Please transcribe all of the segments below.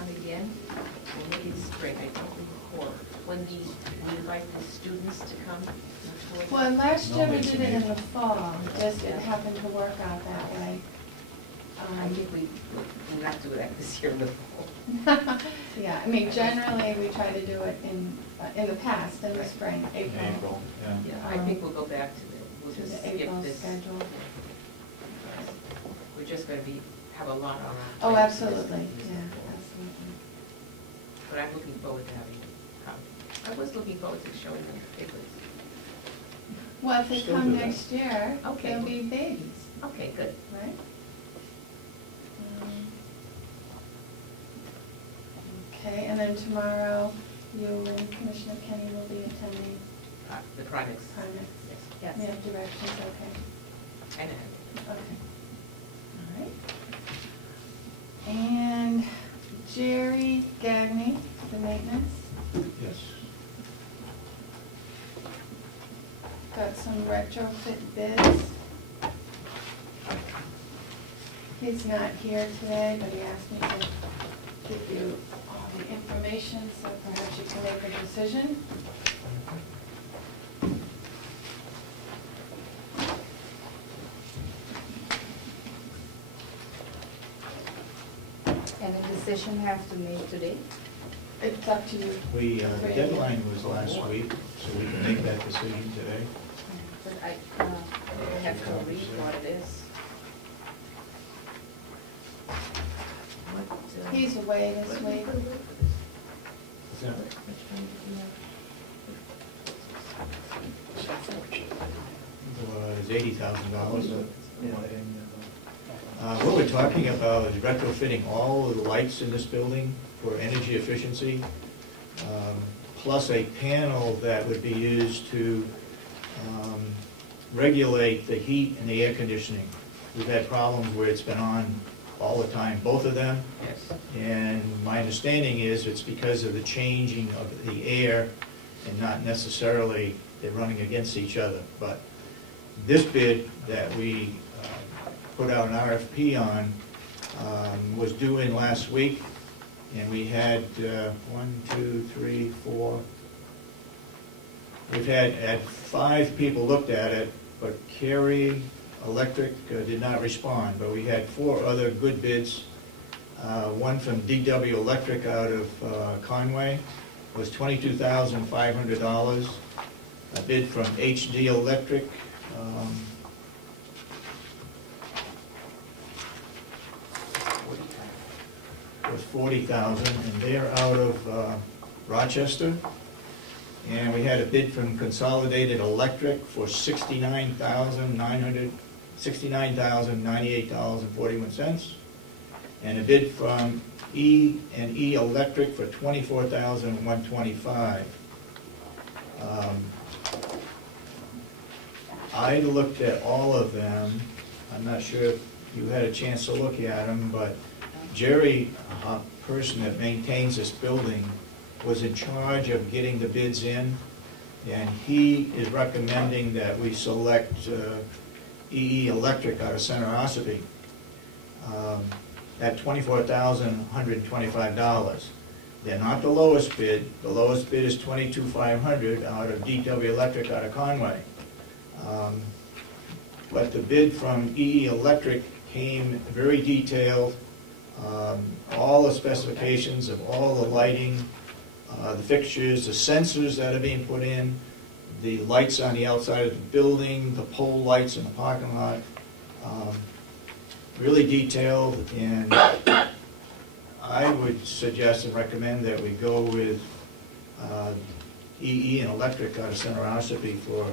come again, or maybe it's spring, I don't recall, when we invite the students to come? Well, last year we Normally did it in the fall, just it happened to work out that way. I think we will not do that this year in the fall. Yeah, I mean, generally we try to do it in the past, in the spring, April. April, yeah. Yeah, I think we'll go back to we'll To just the skip April this. schedule. We're just going to have a lot on our Oh, plate absolutely, this yeah, fall. absolutely. But I'm looking forward to having them come. I was looking forward to showing them the papers. Well, if they Still come do that. next year, Okay. they'll be babies, Okay, good. right? Okay, and then tomorrow, you and Commissioner Kenny will be attending The projects. Primex. Yes. We have directions, okay. And Okay. All right. And Jerry Gagney, the maintenance, Yes. got some retrofit bids. He's not here today, but he asked me to give you all the information, so perhaps you can make a decision. And a decision have to be made today? It's up to you. We, the deadline was last week, so we can make that decision today. But I have to read what it is. what? He's away this what week. did we put for this? Is that- Was $80,000. What we're talking about is retrofitting all of the lights in this building for energy efficiency, plus a panel that would be used to regulate the heat and the air conditioning. We've had problems where it's been on all the time, both of them. Yes. And my understanding is it's because of the changing of the air and not necessarily they're running against each other. But this bid that we put out an RFP on was due in last week, and we had 1, 2, 3, 4. We've had 5 people looked at it, but Carey Electric did not respond. But we had 4 other good bids. One from DW Electric out of Conway was $22,500. A bid from HD Electric was $40,000, and they're out of Rochester. And we had a bid from Consolidated Electric for $69,098.41, and a bid from E&E Electric for $24,125. I looked at all of them. I'm not sure if you had a chance to look at them, but Jerry, a person that maintains this building, was in charge of getting the bids in, and he is recommending that we select EE Electric out of Center Ossipee at $24,125. They're not the lowest bid. The lowest bid is $22,500 out of DW Electric out of Conway. But the bid from EE Electric came very detailed, all the specifications of all the lighting, the fixtures, the sensors that are being put in, the lights on the outside of the building, the pole lights in the parking lot, really detailed, and I would suggest and recommend that we go with EE and Electric out of Center Ossipee for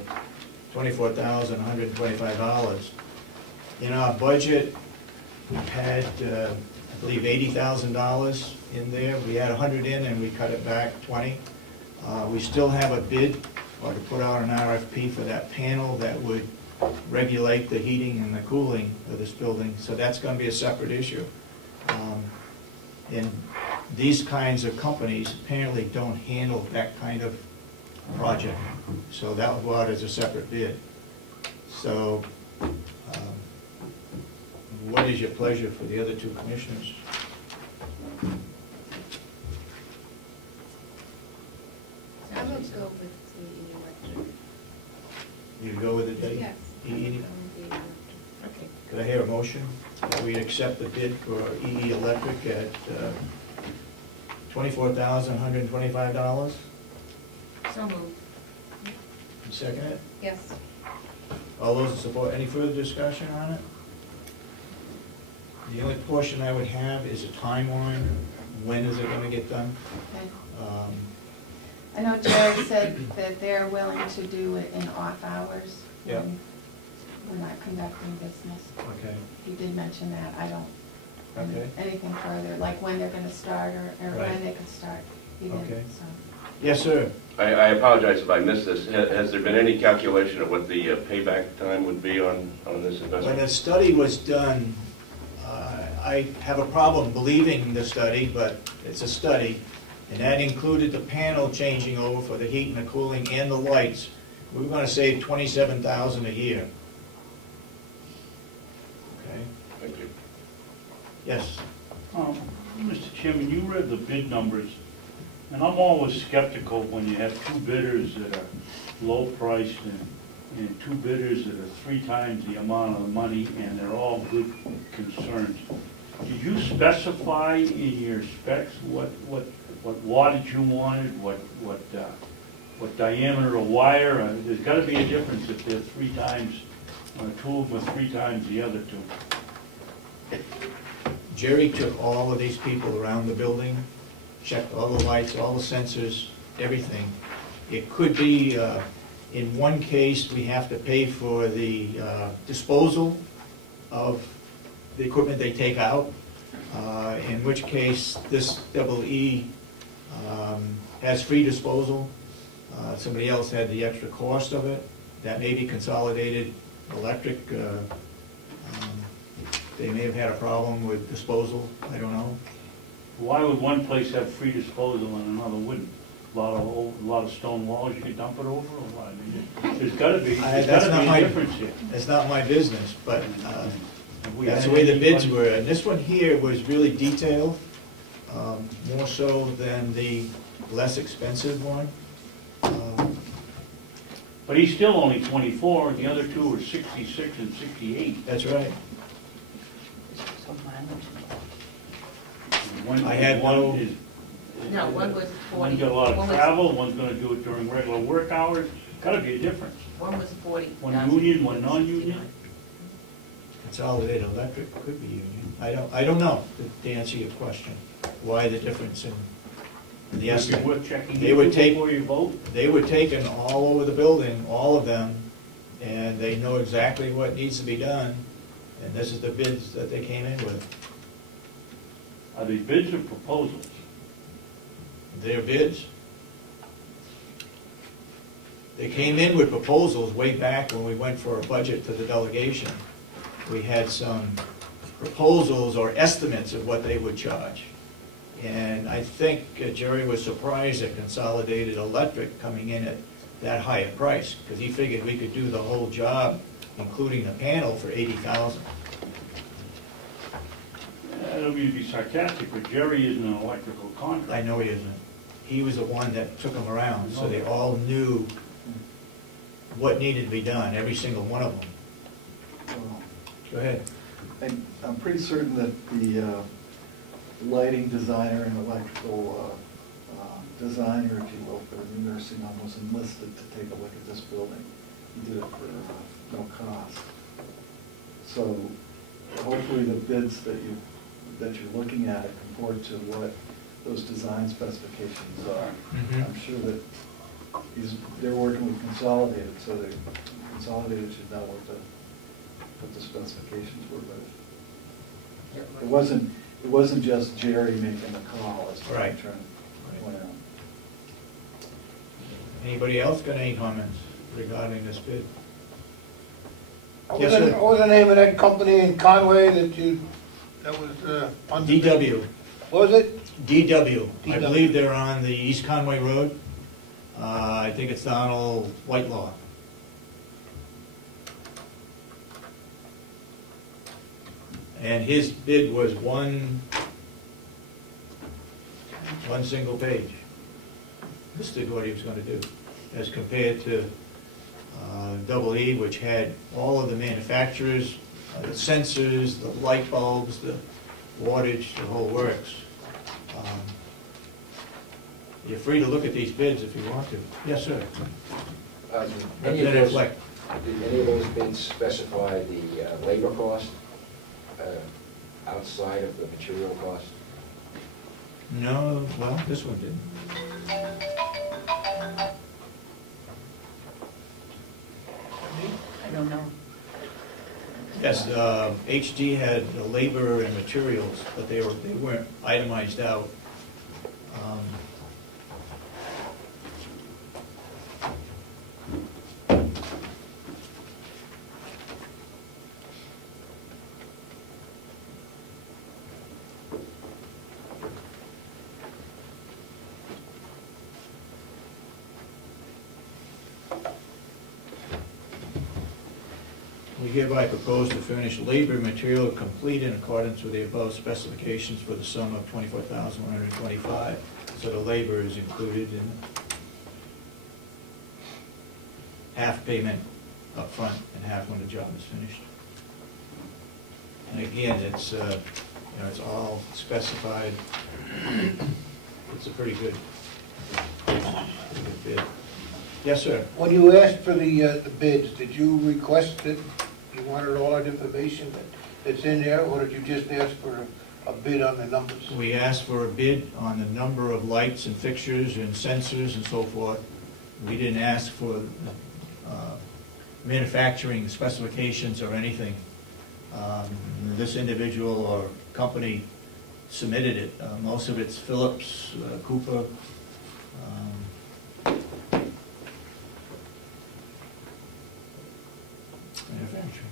$24,125. In our budget, we had, I believe, $80,000 in there. We had 100 in, and we cut it back 20. We still have a bid, or to put out an RFP for that panel that would regulate the heating and the cooling of this building. So that's going to be a separate issue. And these kinds of companies apparently don't handle that kind of project. So that will go out as a separate bid. So what is your pleasure for the other 2 commissioners? go with the electric. You go with the Yes. EE? Go with the electric. Okay. Could I hear a motion that we accept the bid for EE Electric at $24,125? So moved. You second it? Yes. All those in support, any further discussion on it? The only portion I would have is a timeline. When is it gonna get done? Okay. Um, I know Jerry said that they're willing to do it in off hours. Yeah. when We're not conducting business. Okay, He did mention that. I don't, okay. anything further, like when they're gonna start or Right. when they can start. He Okay. didn't, so. Yes, sir. I apologize if I missed this. Has there been any calculation of what the payback time would be on this When investment? the study was done, I have a problem believing the study, but it's a study, and that included the panel changing over for the heat and the cooling and the lights. We were gonna save $27,000 a year. Okay, Thank you. yes. Mr. Chairman, you read the bid numbers, and I'm always skeptical when you have two bidders that are low priced and two bidders that are 3 times the amount of the money, and they're all good concerns. Did you specify in your specs what wattage you wanted, what diameter of wire? There's gotta be a difference if they're 3 times, two of them are 3 times the other two. Jerry took all of these people around the building, checked all the lights, all the sensors, everything. It could be, in one case, we have to pay for the disposal of the equipment they take out, in which case this EE has free disposal. Somebody else had the extra cost of it. That may be consolidated electric. They may have had a problem with disposal, I don't know. Why would one place have free disposal and another wouldn't? A lot of stone walls you could dump it over, or what? I mean, there's gotta be a difference here. It's not my business, but We that's had the way the bids anybody- were. And this one here was really detailed, more so than the less expensive one. But he's still only 24, and the other two are 66 and 68. That's right. So mileage. One- I had one no- is- No, one was 40. One's got a lot One of was- travel, one's gonna do it during regular work hours. Gotta be a difference. One was 40. One union, one non-union? Consolidated Electric could be union. I don't know, to answer your question, why the difference in the Would be estimate. worth checking They would into take- before you vote. They were taken all over the building, all of them, and they know exactly what needs to be done, and this is the bids that they came in with. Are they bids or proposals? Their bids. They came in with proposals way back when we went for a budget to the delegation. We had some proposals or estimates of what they would charge. And I think Jerry was surprised at Consolidated Electric coming in at that high a price, because he figured we could do the whole job, including the panel, for $80,000. I don't mean to be sarcastic, but Jerry isn't an electrical contractor. I know he isn't. He was the one that took them around, so they all knew what needed to be done, every single one of them. Well, Go ahead. I'm pretty certain that the lighting designer and electrical designer, if you will, for the new nursing home was enlisted to take a look at this building. He did it for no cost. So hopefully the bids that you're looking at comport to what those design specifications are. Mhm. I'm sure that they're working with Consolidated, so the Consolidated should know what the specifications were, but it wasn't just Jerry making the call, as Right. I'm trying to point out. Anybody else got any comments regarding this bid? What Yes, was the- sir. what was the name of that company in Conway that was on the bid? DW. What was it? DW. I DW. believe they're on the East Conway Road. I think it's Donald Whitelaw. And his bid was one single page. Listed what he was gonna do. as compared to double E, which had all of the manufacturers, the sensors, the light bulbs, the wattage, the whole works. You're free to look at these bids if you want to. Yes, sir. Representative Fleck. Did any of those bids specify the labor cost outside of the material cost? No, well, this one didn't. I don't know. Yes, HD had the labor and materials, but they weren't itemized out. We hereby propose to furnish labor and material complete in accordance with the above specifications for the sum of $24,125. So the labor is included in half payment up front and half when the job is finished. And again, it's it's all specified. It's a pretty good bid. Yes, sir. When you asked for the bids, did you request that you wanted all that information that's in there, or did you just ask for a bid on the numbers? We asked for a bid on the number of lights and fixtures and sensors and so forth. We didn't ask for manufacturing specifications or anything. This individual or company submitted it. Most of it's Phillips, Cooper. Manufacturing.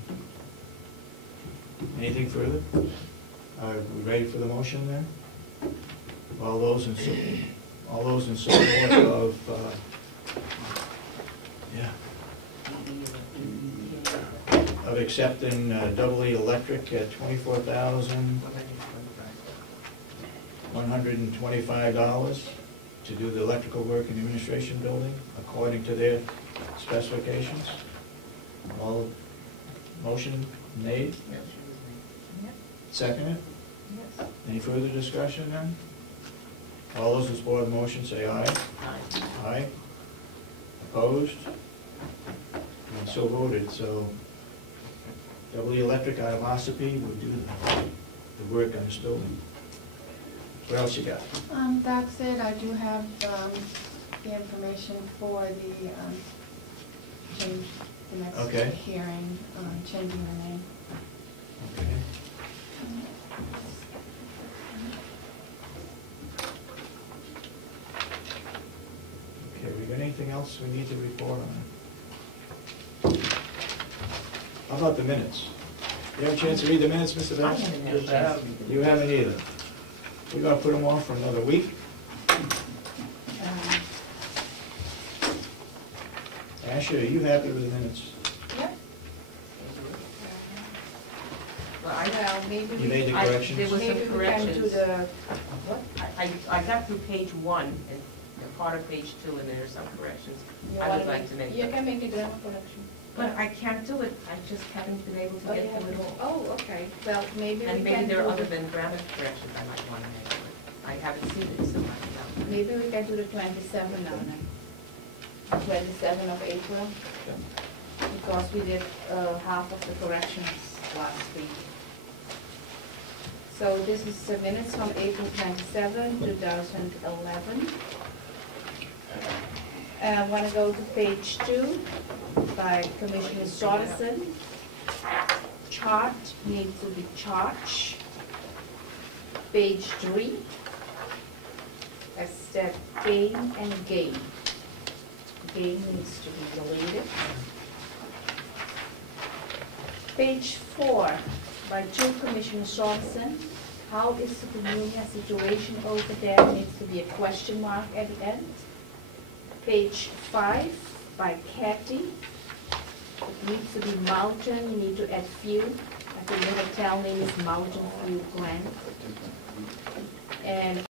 Anything further? Are we ready for the motion then? All those in support of, of accepting Double E Electric at $24,125 to do the electrical work in the administration building according to their specifications? All motion made? Second it? Yes. Any further discussion then? All those in support of the motion say aye. Aye. Aye. Opposed? And so voted, so Double E Electric out of Ossipee will do the work on this building. What else you got? That's it. I do have the information for the change, the next Okay. hearing, changing the name. Okay. Okay, we got anything else we need to report on? How about the minutes? You have a chance to read the minutes, Mr. I Bell? haven't had a chance to read them. You haven't either. We're gonna put them off for another week. Ashley, are you happy with the minutes? Yep. Well, Well, maybe You made the I- corrections? there was some maybe we can do corrections. the, what? I got through page 1 and part of page 2, and there's some corrections You I would wanna like to make. You can make a grammar correction. But I can't do it, I just haven't been able to Oh, you get through it have- all. Oh, okay, well, maybe we And maybe can there are do, other than grammar corrections I might want to make. I haven't seen it, so I don't know. maybe we can do the 27 now, then. 27 of April, because we did half of the corrections last week. So this is the minutes from April 27, 2011. I want to go to page 2 by Commissioner Sorensen. Chart needs to be charged. Page 3, step gain and gain. Gain needs to be deleted. Page 4 by 2 Commissioner Sorensen. How is the community situation over there? Needs to be a question mark at the end. Page 5 by Kathy. It needs to be mountain, you need to add view. I think the town name is Mountain View Glen. And